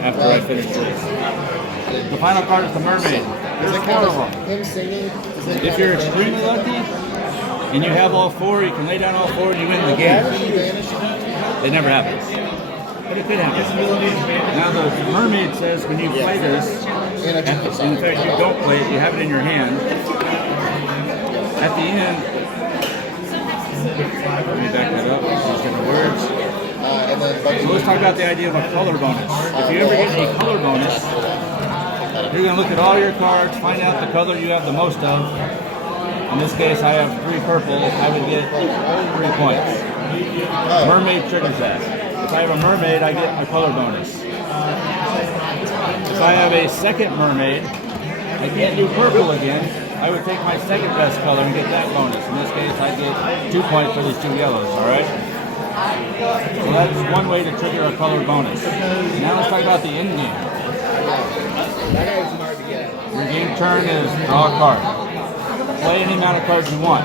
after I finish this. The final card is the mermaid. There's four of them. Him singing. If you're extremely lucky and you have all four, you can lay down all four and you win the game. It never happens. But it could happen. Now the mermaid says when you play this, in fact you don't play it, you have it in your hand. At the end, let me back that up, these different words. So let's talk about the idea of a color bonus. If you ever get a color bonus, you're going to look at all your cards, find out the color you have the most of. In this case, I have 3 purple. I would get 3 points. Mermaid triggers that. If I have a mermaid, I get a color bonus. If I have a second mermaid, I can't do purple again. I would take my second best color and get that bonus. In this case, I get 2 points for these 2 yellows, all right? So that's one way to trigger a color bonus. Now let's talk about the end game. Your game turn is draw a card. Play any amount of cards you want.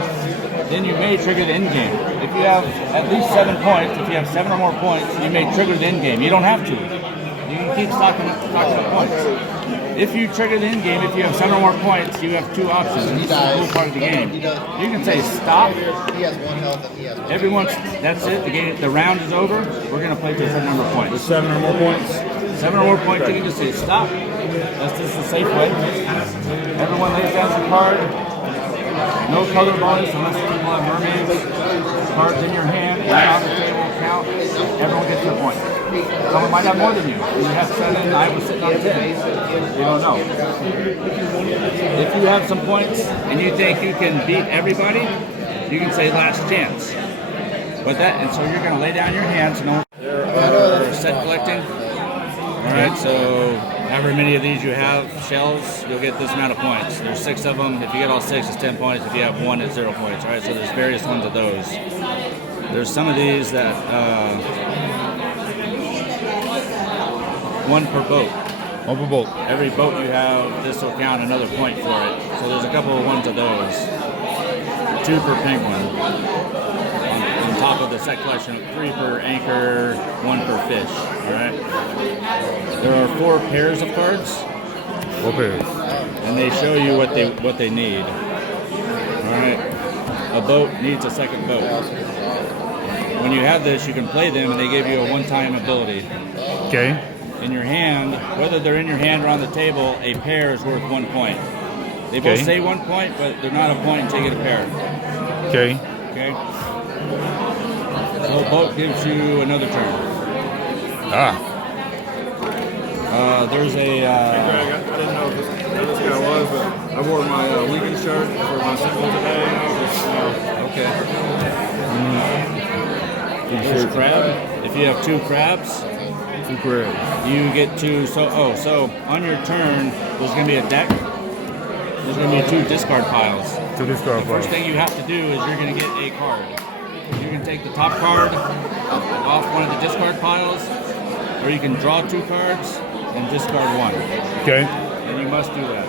Then you may trigger the end game. If you have at least 7 points, if you have 7 or more points, you may trigger the end game. You don't have to. You can keep stocking up points. If you trigger the end game, if you have 7 or more points, you have 2 options. This is the cool part of the game. You can say stop. Everyone, that's it. The game, the round is over. We're going to play to a certain number of points. With 7 or more points? 7 or more points, you can just say stop. That's just the safe way. Everyone lays down some card. No color bonus unless people have mermaids. Cards in your hand, and on the table, count. Everyone gets their point. Someone might have more than you. You have 7, I was sitting on 10. You don't know. If you have some points and you think you can beat everybody, you can say last chance. But that, and so you're going to lay down your hands. No set collecting. All right, so however many of these you have, shells, you'll get this amount of points. There's 6 of them. If you get all 6, it's 10 points. If you have 1, it's 0 points. All right, so there's various ones of those. There's some of these that, 1 per boat. 1 per boat. Every boat you have, this will count another point for it. So there's a couple of ones of those. 2 per penguin. On top of the set collection, 3 per anchor, 1 per fish. All right. There are 4 pairs of cards. 4 pairs. And they show you what they need. All right. A boat needs a second boat. When you have this, you can play them, and they give you a one-time ability. Okay. In your hand, whether they're in your hand or on the table, a pair is worth 1 point. They both say 1 point, but they're not a point until you get a pair. Okay. Okay. So a boat gives you another turn. There's a. Greg, I didn't know who this guy was, but I wore my weekend shirt for my single today. And I was just, Okay. There's crab. If you have 2 crabs, 2 crabs. you get to. So on your turn, there's going to be a deck. There's going to be 2 discard piles. 2 discard piles. First thing you have to do is you're going to get a card. You can take the top card off one of the discard piles, or you can draw 2 cards and discard 1. Okay. And you must do that.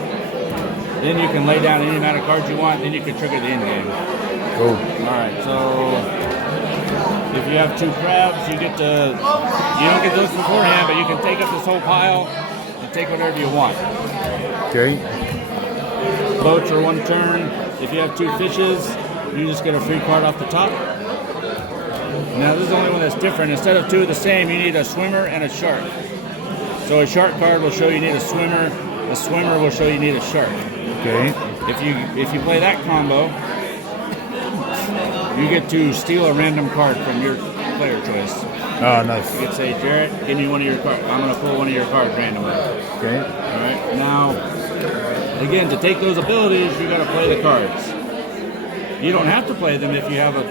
Then you can lay down any amount of cards you want, then you can trigger the end game. Cool. Alright, so if you have 2 crabs, you get to, you don't get those beforehand, but you can take up this whole pile and take whatever you want. Okay. Boats are 1 turn. If you have 2 fishes, you just get a free card off the top. Now this is the only one that's different. Instead of 2 of the same, you need a swimmer and a shark. So a shark card will show you need a swimmer will show you need a shark. Okay. If you play that combo, you get to steal a random card from your player choice. Oh, nice. You could say, Jerret, give me one of your cards. I'm going to pull one of your cards randomly. Okay. All right. Now, again, to take those abilities, you got to play the cards. You don't have to play them if you have a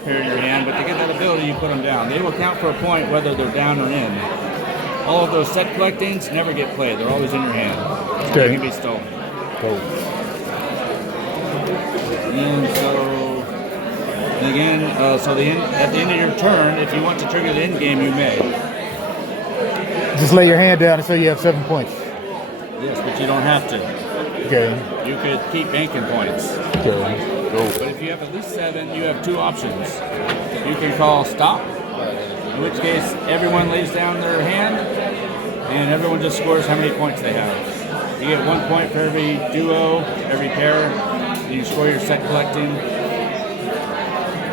pair in your hand, but to get that ability, you put them down. They will count for a point whether they're down or in. All of those set collectings never get played. They're always in your hand. Okay. They can be stolen. Cool. And again, at the end of your turn, if you want to trigger the end game, you may. Just lay your hand down and say you have 7 points. Yes, but you don't have to. Okay. You could keep banking points. Okay. Cool. But if you have at least 7, you have 2 options. You can call stop, in which case everyone lays down their hand, and everyone just scores how many points they have. You get 1 point for every duo, every pair. You score your set collecting,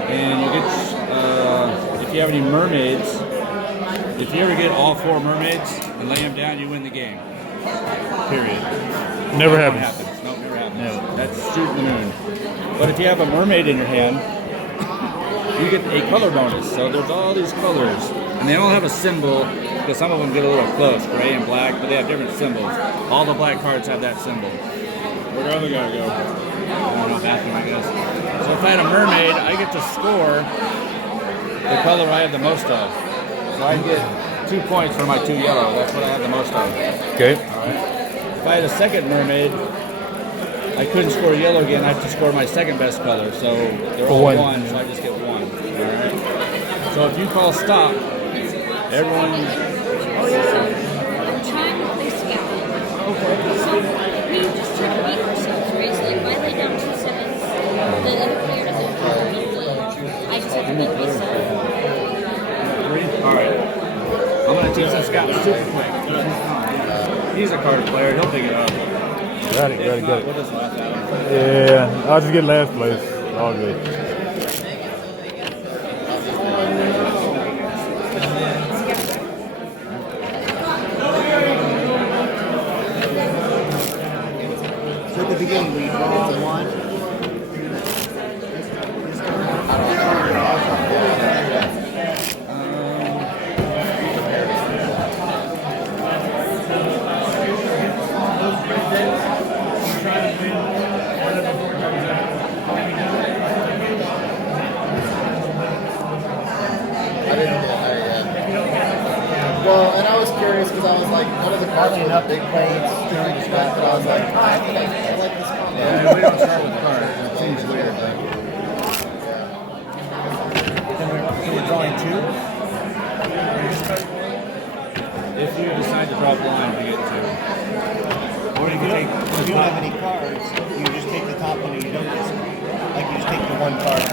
and you get if you have any mermaids. If you ever get all 4 mermaids and lay them down, you win the game. Period. Never happens. No, never happens. No. That's shooting the moon. But if you have a mermaid in your hand, you get a color bonus. So there's all these colors, and they all have a symbol, because some of them get a little close, gray and black, but they have different symbols. All the black cards have that symbol. Where the other guy go? I don't know, bathroom, I guess. So if I had a mermaid, I get to score the color I have the most of. So I get 2 points for my 2 yellow. That's what I have the most of. Okay. If I had a second mermaid, I couldn't score yellow again. I have to score my second best color. So they're all 1, so I just get 1. All right. So if you call stop, everyone. I'm trying to play scout. Okay. So we just try to beat ourselves, right? So like if I lay down 2 sevens, the other player doesn't have to beat me. I just have to beat myself. All right. I'm going to teach this scout super quick. He's a card player. He'll pick it up. Got it. We'll just laugh at him. Yeah, I'll just get last place. All good. So at the beginning, we draw 1. Well, and I was curious because I was like, none of the cards were the big plays during the draft, but I was like, I think I like this card. Yeah, we don't start with cards. It seems weird. Like, So we're drawing 2. if you decide to draw blind, you get 2. Or you can take If the you don't have top. any cards, you just take the top one and you don't discard. Like you just take the 1 card.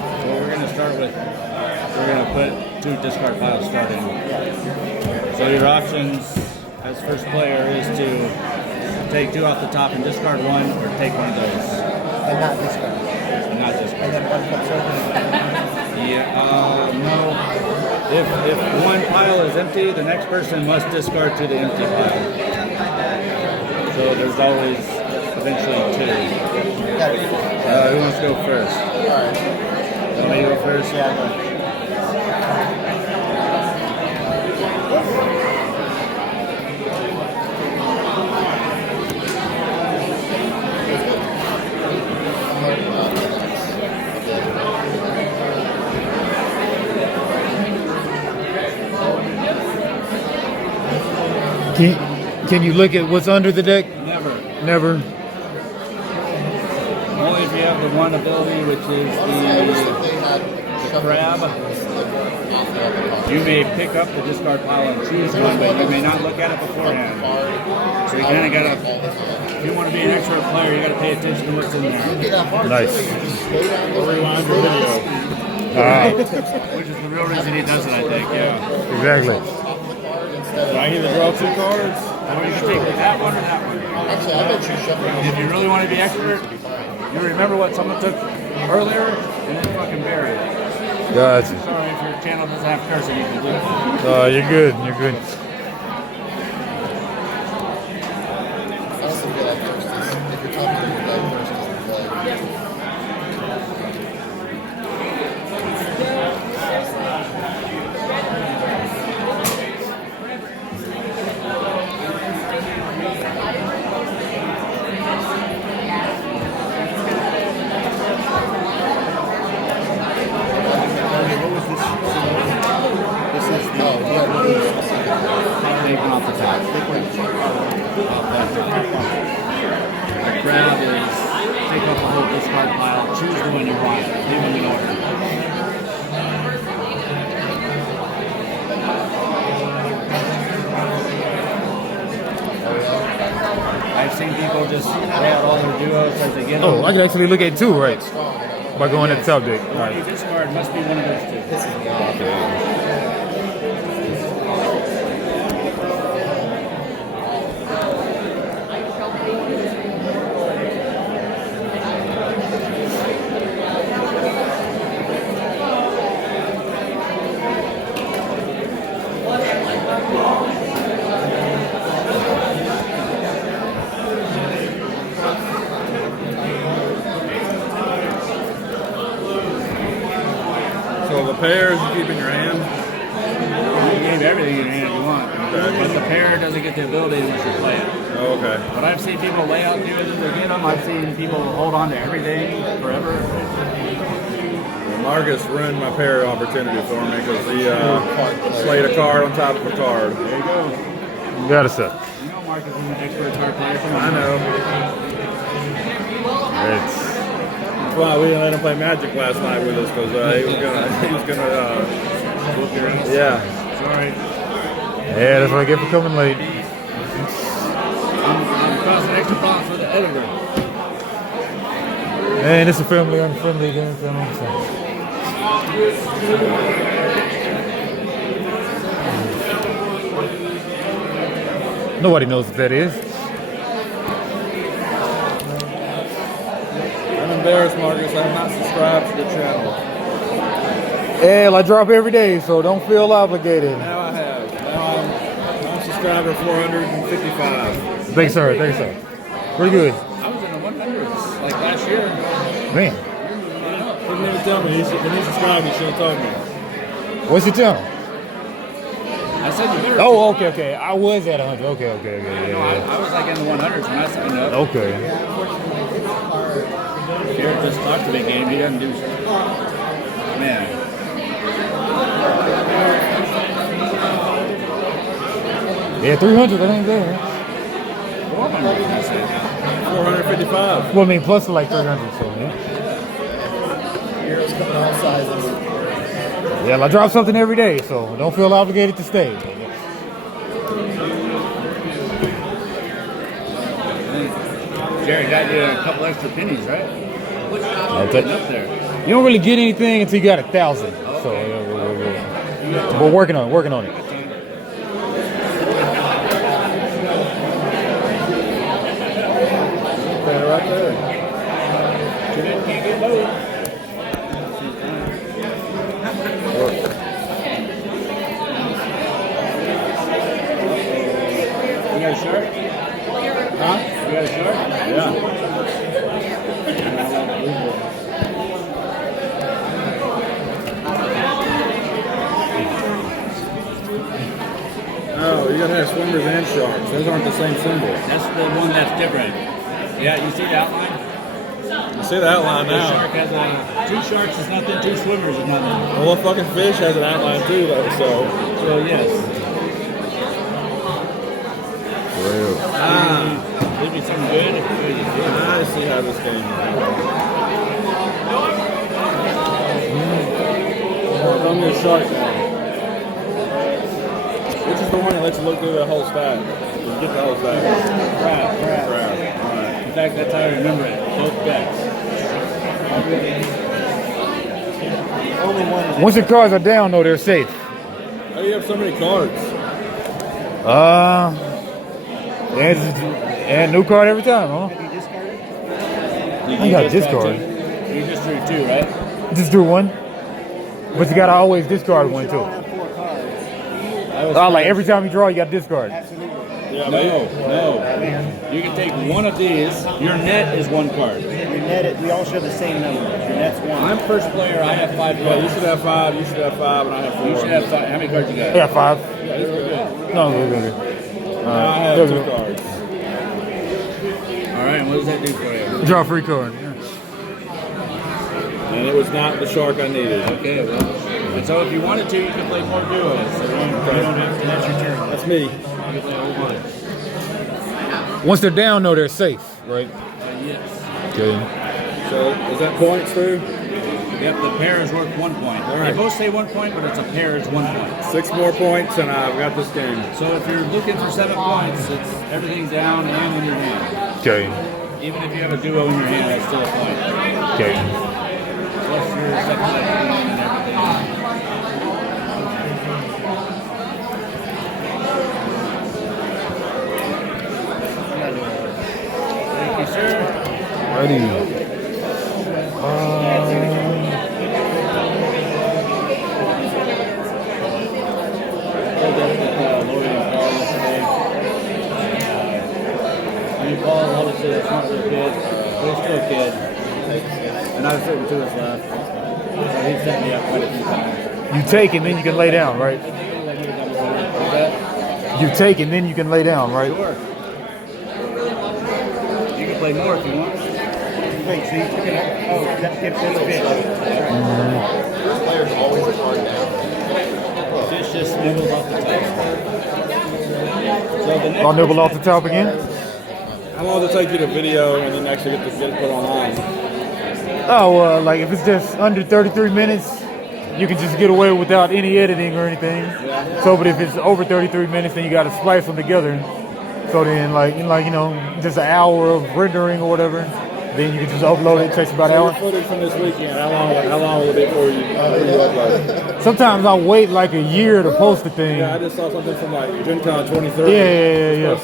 So we're going to start with, we're going to put 2 discard piles starting. So your options as first player is to take 2 off the top and discard 1, or take one of those And not discard. and not discard. And then 1 flips over. Yeah, no. If one pile is empty, the next person must discard to the empty pile. So there's always eventually 2. Got it. Who wants to go first? Alright. Want me to go first? Yeah, go. Can you look at what's under the deck? Never. Never. Only if you have the one ability, which is the crab. You may pick up the discard pile and choose one, but you may not look at it beforehand. So you kind of gotta, if you want to be an expert player, you gotta pay attention to what's in there. Nice. Rewind your video. Which is the real reason he does it, I think, yeah. Exactly. So I either draw 2 cards. Or you can take that one or that one. Actually, I bet you shuffle. If you really want to be expert, you remember what someone took earlier and then fucking bury it. Gotcha. Sorry if your channel doesn't have cursing, you can do it. You're good. You're good. I also feel like first is, if you're talking to the guy first is the play. Taken off the top. Off that top. The crab is take off the whole discard pile, choose the one you want, leave them in order. I've seen people just lay out all their duos as they get Oh, them. I can actually look at 2, right? By going at the top deck. All The one you right. discard must be one of those 2. pairs you keep in your hand. You can keep everything in your hand if you want. But the pair doesn't get the ability unless you play it. Oh, okay. But I've seen people lay out deals as they get them. I've seen people hold on to everything forever. Marcus ruined my pair opportunity for me because he slayed a card on top of a card. There you go. You got it, sir. You know Marcus is an expert card player. I know. That's why we didn't let him play Magic last night with us because he was gonna Whoop your ass. yeah. Sorry. Yeah, that's what I get for coming late. I'm causing extra problems for the editor. Man, it's a family unfriendly game. So nobody knows what that is. I'm embarrassed, Marcus. I have not subscribed to the channel. Hell, I drop every day, so don't feel obligated. Now I have. Now I'm subscriber 455. Thanks, sir. Thanks, sir. Pretty good. I was in the 100s like last year. Man, He didn't even tell me. When he subscribed, he should have told me. what's your channel? I said you better. Oh, okay. I was at 100. Okay. No, I was like in the 100s when I signed up. Okay. Jerret just talked a big game. He doesn't do shit. Man. Yeah, 300. That ain't there. 400, I said. 455. Well, I mean, plus like 300. So yeah. Here's coming all sizes. Yeah, I drop something every day, so don't feel obligated to stay. Jerret got you a couple extra pennies, right? I'll take- Up there. You don't really get anything until you got 1,000. So yeah, we're working on it. Right there. Jerret can't get low. You got a shirt? Huh? You got a shirt? Yeah. Oh, you gotta have swimmers and sharks. Those aren't the same symbol. That's the one that's different. Yeah, you see the outline? You see the outline The now. shark has two sharks is nothing, two swimmers is nothing. Well, a fucking fish has an outline too, though. So. So yes. Could be something good. It could be good. I see how this game is. Throw me a shark now. Which is the one that lets you look through the whole stack? You get the whole stack. Crab. Crap. Alright. In fact, that's how I remember it. Both decks. Only one is Once your cards are down, though, they're safe. How do you have so many cards? And new card every time, huh? you discarded. I got a discard. You just drew two, right? Just do one. But you gotta always discard one You too. all have 4 cards. Like every time you draw, you got to discard. Absolutely. Yeah, No. You can take one of these. Your net is one card. Your net, we all share the same number. Your net's 1. I'm first player. I have 5 Yeah, cards. you should have 5. You should have 5, and I have 4. You should have 5. How many cards you I got? got 5. Yeah, you're good. No, good. I have 2 cards. All right. What does that do for you? Draw a free card. And it was not the shark I needed. Okay. Well, and so if you wanted to, you could play more duos. So you don't have to. That's your turn. That's me. You can play a whole bunch. Once they're down, though, they're safe, right? Yes. Okay. So, is that points too? Yep, the pair is worth 1 point. All right. They both say 1 point, but it's a pair is 1 point. 6 more points, and I've got this game. So if you're looking for 7 points, it's everything down and in your hand. Okay. Even if you have a duo in your hand, that's still a point. Okay. Plus your second leg and everything. Thank you, sir. Ready. Paul, obviously, that's not real kid, but he's still a kid. And I was sitting to his left. So he set me up quite a few times. You take and then you can lay down, right? You take and then you can lay down, right? Sure. You can play more if you want. Wait, so you took it out? Oh, that gets in the fish. First player's always a card down. Fish just nibbles off the top. So the next I'll nibble off the top again. How long does it take you to video and then actually get it put online? Oh, like if it's just under 33 minutes, you can just get away without any editing or anything. So, but if it's over 33 minutes, then you got to splice them together. So then, like you know, just an hour of rendering or whatever, then you can just upload it. It takes about an hour. Footage from this weekend. How long will it be before you upload? Sometimes I'll wait like a year to post the thing. Yeah, I just saw something from like Gen Con 2030. Yeah.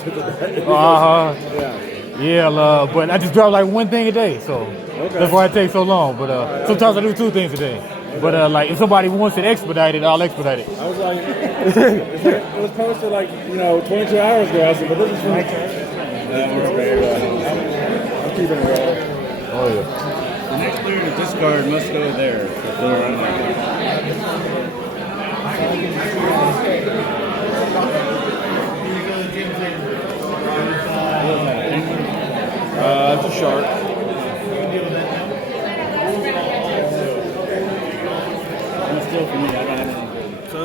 Yeah, but I just drop like one thing a day, so that's why it takes so long. But sometimes I do two things a day. But like if somebody wants it expedited, I'll expedite it. I was like, it was posted like 22 hours ago. I said, but this is from my church. I'm keeping it real. Oh yeah. The next player to discard must go there. It's a shark. Still for me, I don't have anything. So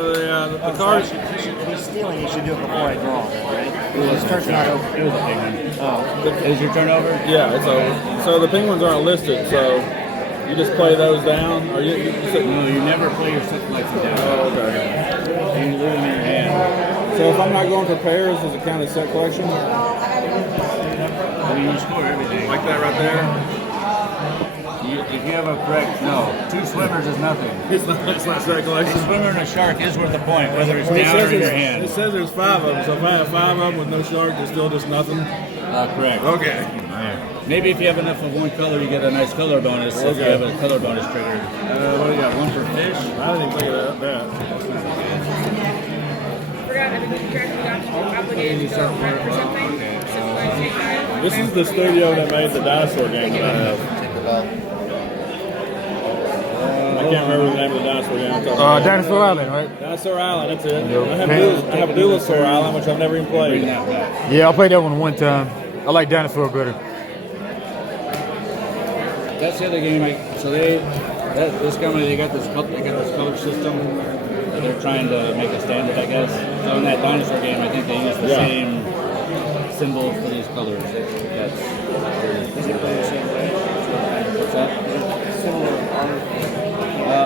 the card. If he's stealing, you should do it before I draw, right? His turn's not over. It was a big one. Oh. Is your turn over? Yeah, it's over. So the penguins aren't listed, so you just play those down, or you No, you never play your second lights down. Oh, okay. You leave them in your hand. So if I'm not going for pairs, does it count as set collection? I mean, you score everything. Like that right there? If you have a correct, no. Two swimmers is nothing. It's not set A collection. swimmer and a shark is worth a point, whether it's It down or in your it hand. says there's 5 of them, so if I have 5 of them with no shark, there's still just nothing. Correct. Okay. Maybe if you have enough of one color, you get a nice color bonus. If you have a color bonus triggered. What do you got? One for fish? I didn't even think of that. Forgot, I've been obligated to go rent for something. This is the studio that made the dinosaur game that I have. I can't remember the name of the dinosaur game I'm talking about. Dinosaur Island, right? Dinosaur Island, that's it. I have Dulosaur Island, which I've never even played. Yeah, I played that one time. I like Dinosaur better. That's the other game. This company they got this color system that they're trying to make a standard, I guess. So in that dinosaur game, I think they use the same symbol for these colors. What's that?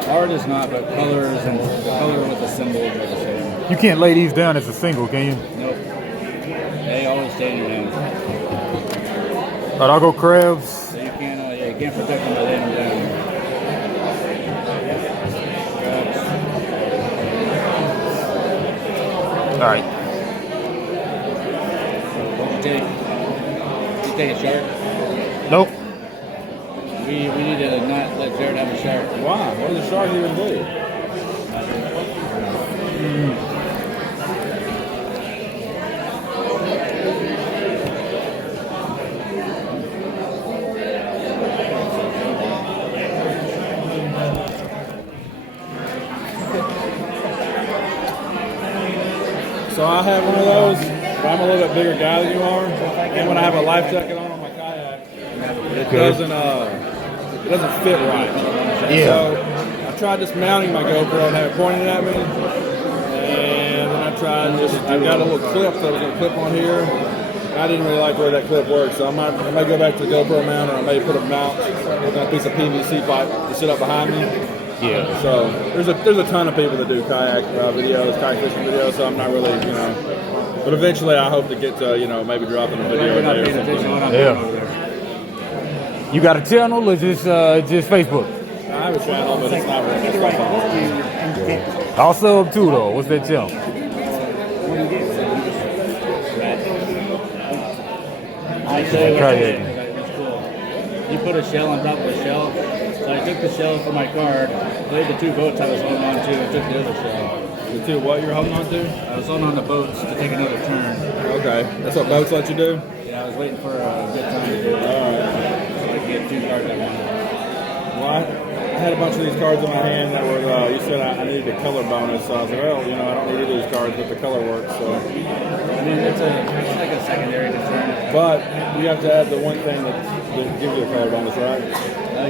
Art is not, but colors and the color with the symbol are the same. You can't lay these down as a single, can you? Nope. They always stay in your hand. All right, I'll go crabs. So you can't protect them by laying them down. All right. Did you take a shark? Nope. We need to not let Jerret have a shark. Why? What does a shark even do? So I have one of those, but I'm a little bit bigger guy than you are. And when I have a life jacket on my kayak, it doesn't fit right. Yeah. So I tried just mounting my GoPro and have it pointed at me. And then I got a little clip that was going to clip on here. I didn't really like the way that clip works, so I might go back to the GoPro mount, or I may put a mount with a piece of PVC pipe to sit up behind me. Yeah. So there's a ton of people that do kayak videos, kayak fishing videos. So I'm not really, but eventually I hope to get to, maybe dropping a video a day or something. Yeah. You got a channel or just Facebook? I have a channel, but it's not really. I'll sub too though. What's that channel? I say Kayaking. it's cool. You put a shell on top of a shell. So I took the shell for my card, played the 2 boats I was holding on to, and took the other shell. The two what you're holding on to? I was holding on the boats to take another turn. Okay, that's what boats let you do. Yeah, I was waiting for a good time to do it. So I could get 2 cards at once. Why? had a bunch of these cards in my hand that were, you said I needed a color bonus, so I was like, well, you know, I don't need either of these cards, but the color works, so. I mean, it's like a secondary concern. But you have to add the one thing that gives you a color bonus, right?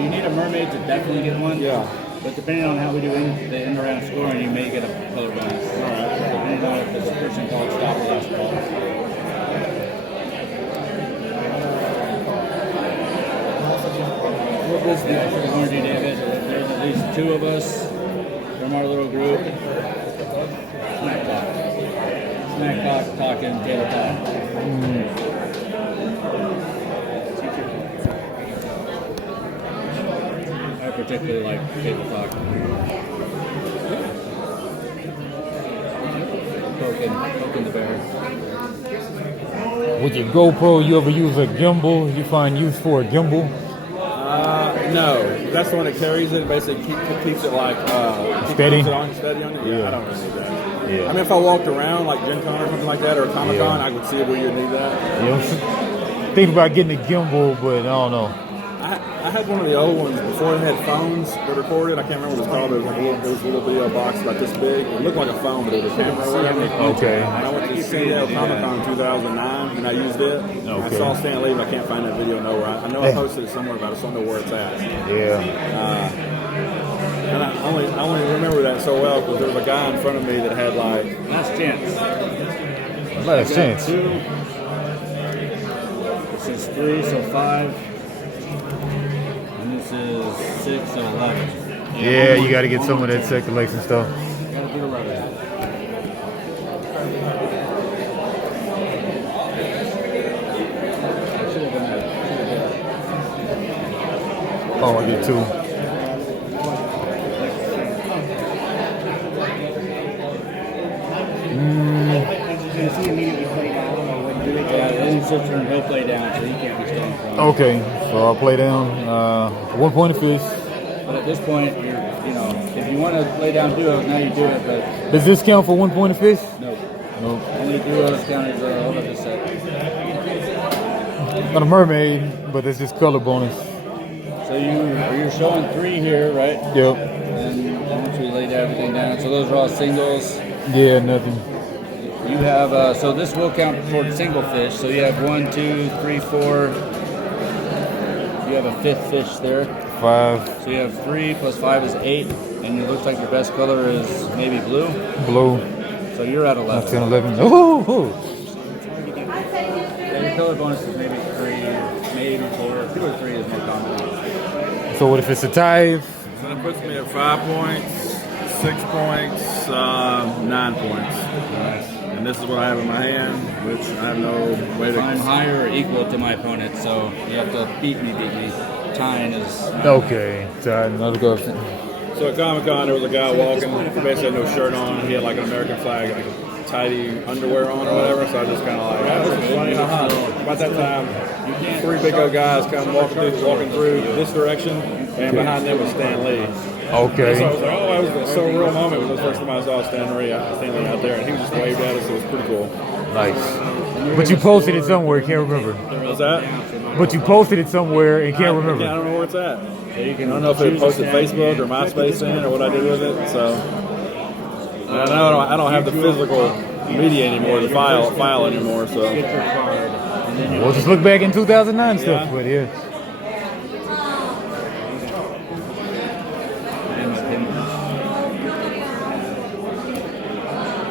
You need a mermaid to definitely get one. Yeah. But depending on how we do the end around scoring, you may get a color bonus. All right. Depending on if it's first and called stop or last call. What was the actual warranty, David? There's at least 2 of us from our little group. Smack talk. Smack talk, talking, table talk. I particularly like table talk. Poking the bear. With your GoPro, you ever use a gimbal? You find use for a gimbal? No, that's the one that carries it. Basically, keeps it like steady. Keeps it steady on it. Yeah, I don't really need that. Yeah. I mean, if I walked around like Gen Con or something like that, or Comic Con, I would see where you'd need that. Yeah, think about getting a gimbal, but I don't know. I had one of the old ones before they had phones that recorded. I can't remember what it was called. It was like it was a little video box about this big. It looked like a phone, but it was a camera or whatever. Okay. And I went to San Diego Comic Con in 2009, and I used it. I saw Stan Lee, but I can't find that video nowhere. I know I posted it somewhere, but I just don't know where it's at. Yeah. And I only remember that so well because there was a guy in front of me that had like Last chance. Last chance. 2. This is 3, so 5. And this is 6, so 11. Yeah, you got to get some of that circulation stuff. Gotta get 11. Oh, I get 2. Does he immediately play down, or what do they do? Yeah, then it's your turn, he'll play down, so he can't be stolen from. Okay, so I'll play down 1 point of fish. But at this point, if you want to lay down duos, now you do it, but Does this count for 1 point of fish? no. Nope. Only duos count as hold up this set. Got a mermaid, but that's just color bonus. So you're showing 3 here, right? Yep. And once we laid everything down, so those are all singles. Yeah, nothing. You have, so this will count toward single fish. So you have 1, 2, 3, 4. You have a 5th fish there. 5. So you have 3 plus 5 is 8. And it looks like your best color is maybe blue. Blue. So you're at 11. 10, 11. Oh! Yeah, your color bonus is maybe 3, maybe 4. 2 or 3 is more common. So what if it's a tie? so that puts me at 5 points, 6 points, 9 points. And this is what I have in my hand, which I have no way to. I'm higher or equal to my opponent, so you have to beat me. Tying is. Okay. So another go. So at Comic Con, there was a guy walking, he basically had no shirt on, and he had like an American flag, like tidy underwear on or whatever. So I just kind of like, oh, this is funny. About that time, 3 big old guys come walking through this direction, and behind them was Stan Lee. Okay. So I was like, oh, that was a surreal moment. It was the first time I saw Stan Lee out there, and he was just waved at us. It was pretty cool. Nice. But you posted it somewhere, can't remember. What's that? But you posted it somewhere and can't I remember. don't know where it's at. I don't know if it posted Facebook or MySpace in or what I did with it. So I don't have the physical media anymore, the file anymore. So We'll just look back in 2009 stuff, but yeah.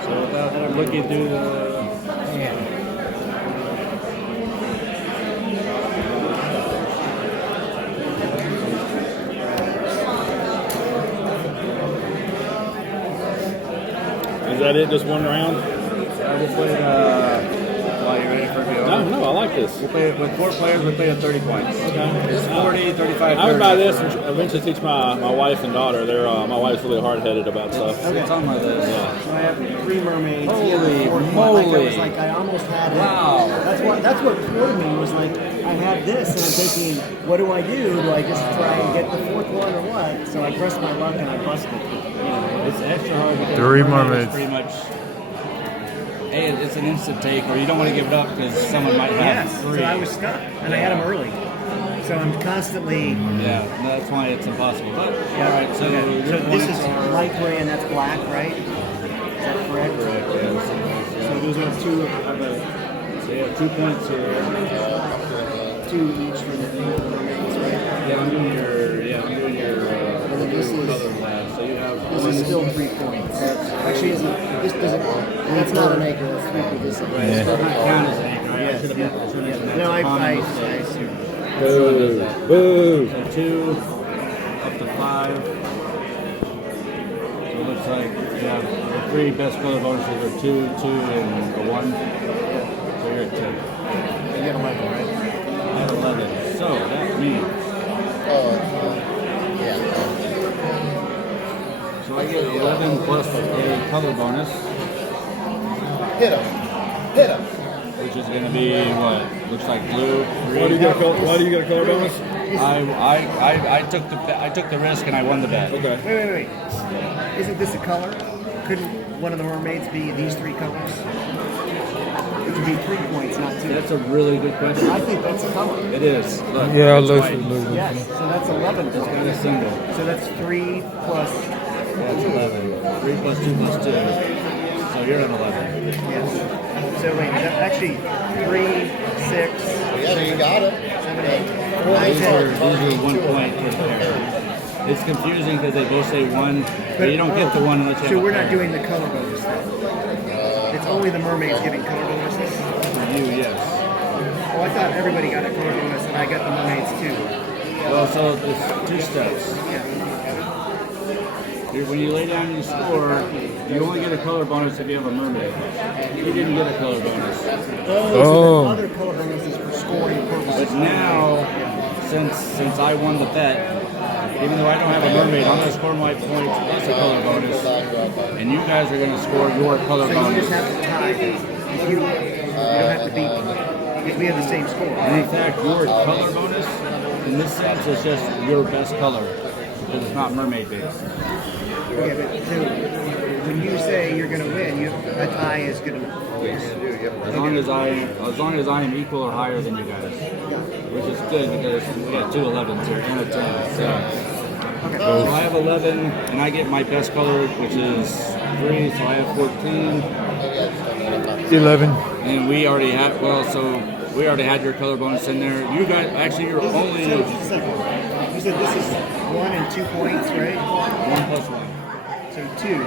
So without looking through the. is that it? Just one round? We'll play while you're ready for a go. No, I like this. We'll play it with 4 players. We'll play at 30 points. Okay. It's 40, 35, 30. I would buy this and eventually teach my wife and daughter. They're my wife's really hard-headed about stuff. It's on my list. So I have 3 mermaids. Holy the other 4th one, moly. Like I was like, I almost had it. Wow. That's what poured me was like, I have this, and I'm thinking, what do I do? Do I just try and get the 4th one or what? So I pressed my luck and I busted. It's extra hard because 3 mermaid is mermaids. pretty much. Hey, it's an instant take, or you don't want to give it up because someone might have Yes. 3. So I was stuck, and I had them early. So I'm constantly. Yeah, that's why it's impossible. But all right, so Okay. your So this points is are light gray and that's black, right? Is that correct? correct. Yes. So those are two of a So you have 2 points here. two each for the mermaids, right? Yeah, I'm doing your And then this blue is color lab. So you have this is still 3 points. Actually, isn't this doesn't? That's not an anchor. That's 3 points. This is Right, it does not count as an anchor. Right? I Yes, should have yeah. mentioned that. No, It's a common I mistake. assume. Everyone does that. Boo! So 2 up to 5. So it looks like you have the 3 best color bonuses are 2, 2, and a 1. So you're at 10. You get 11, right? I have 11. So that means so I get 11 plus a color bonus, Hit him. Hit him. which is going to be what looks like blue. Why do you get a color bonus? I took the risk and I won the bet. Okay. Wait. Isn't this a color? Couldn't one of the mermaids be these 3 colors? It could be 3 points, not 2. That's a really good question. I think that's a color. It is. Look, Yeah, it's look. white. Yes, so that's 11. It's got a symbol. So that's 3 plus. That's 11. 3 plus 2 plus 2. So you're at 11. Yes. So wait, that actually 3, 6, Yeah, you got it. 7, 8. These are 1 point per pair. It's confusing because they both say 1, but you don't get the 1 unless you So have we're a not pair. doing the color bonus then. It's only the mermaids getting color bonuses. For you, yes. Oh, I thought everybody got a color bonus and I got the mermaids too. Well, so there's 2 steps. Yeah. When you lay down your score, you only get a color bonus if you have a mermaid. You didn't get a color bonus. So Oh. the other color bonuses for scoring purposes. But now, since I won the bet, even though I don't have a mermaid, I'm going to score my points plus a color bonus. And you guys are going to score your color So you bonus. just have to tie. If you don't have to beat me. If we have the same score. And in fact, your color bonus, in this sense, is just your best color. Because it's not mermaid based. Okay, but so when you say you're going to win, a tie is going to. As long as I am equal or higher than you guys. Which is good because we got 2 11s here and a 10. So I have 11 and I get my best color, which is 3, so I have 14. 11. And we already had we already had your color bonus in there. You guys actually you're only So, just a second. You said this is 1 and 2 points, right? 1 plus 1. So 2.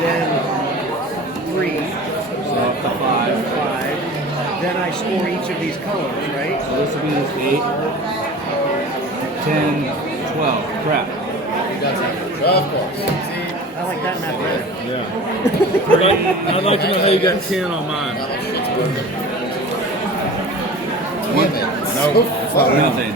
Then 3, So up to 5. 5. Then I score each of these colors, right? So this will be 8, 10, 12. Crap. Of course. See, I like that math better. Yeah. I'd like to know how you got 10 on mine. nope. Nothing.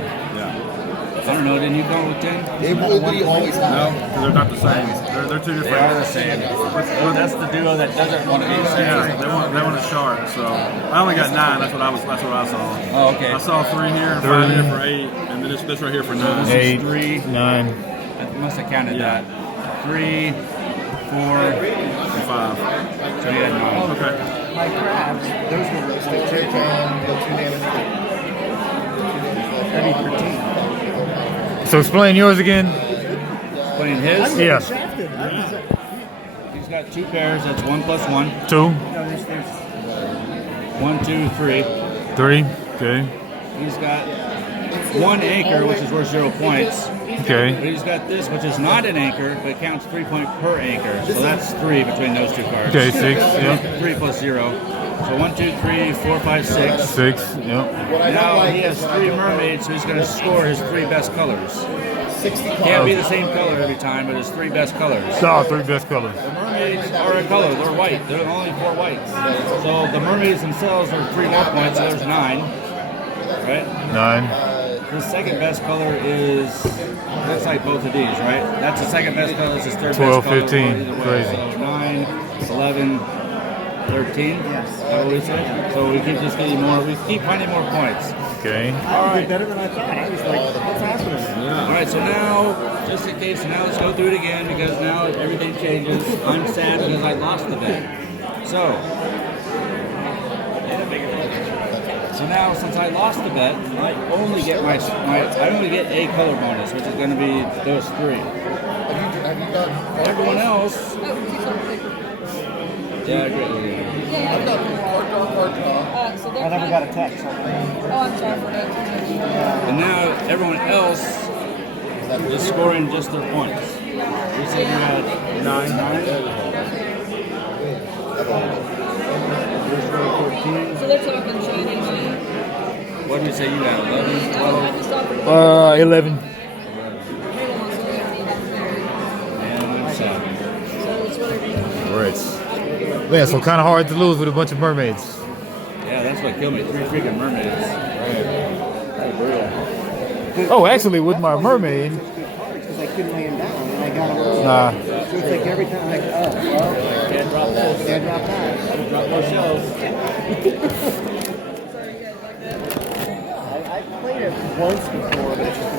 I don't know, didn't you come with 10? It would be always No, have. because they're not the same. They're two different. They are the same. Well, that's the duo that doesn't want to be the same. Yeah, they want a shark. So I only got 9. That's what I saw. Oh, okay. I saw 3 here and 5 here for 8, and then this right here for 9. 8, 3. 9. I must have counted Yeah. that. 3, 4, And 5. so you had 9. Okay. My crabs, those were roasted too. That'd be 13. So explain yours again. Playing his, Yeah. Shafted. he's got 2 pairs, that's 1 plus 1. 2, No, there's 1, 2, 3. 3. Okay. He's got 1 anchor, which is worth 0 points. But Okay. he's got this, which is not an anchor, but counts 3 points per anchor. So that's 3 between those 2 cards. Okay, 6. Yep. 3 plus 0. So 1, 2, 3, 4, 5, 6. 6. Yep. Now he has 3 mermaids, so he's going to score his 3 best colors. 60 Can't be the same color every time, but his 3 best colors. So 3 best colors. The mermaids are a color, they're white. There are only 4 whites. So the mermaids themselves are 3 more points, so there's 9. Right? 9. His second best color is, looks like both of these, right? That's the second best color, that's his third 12, best color. 15, Either way. crazy. So 9, 11, 13. Yes. Is that what we said? So we keep just getting more, we keep finding more points. Okay. I did better than I thought. I was like, what's happening? All right, so now, just in case, now let's go through it again because now everything changes. I'm sad because I lost the bet. So, So now, since I lost the bet, I only get I only get a color bonus, which is going to be those 3. Have you done Everyone else, Oh, keep on paper. yeah, I agree. I've done card draw, card draw. So they're I never got a text. Oh, I'm sorry for that. And now everyone else is scoring just their points. You said you had 9. So they're talking shiny money. What did you say you had? 11, I 12, just offered 11. Halo wants to give me that there. and I'm 7. So it's whatever you want. Right. Man, so kind of hard to lose with a bunch of mermaids. Yeah, that's what killed me. 3 freaking mermaids. Oh, actually, with my mermaid, Because I couldn't lay him down, and I got him. nah. So it's like every time, like, oh, well, Can't drop this. can't drop that. Drop more shells. I played it once before, but it's just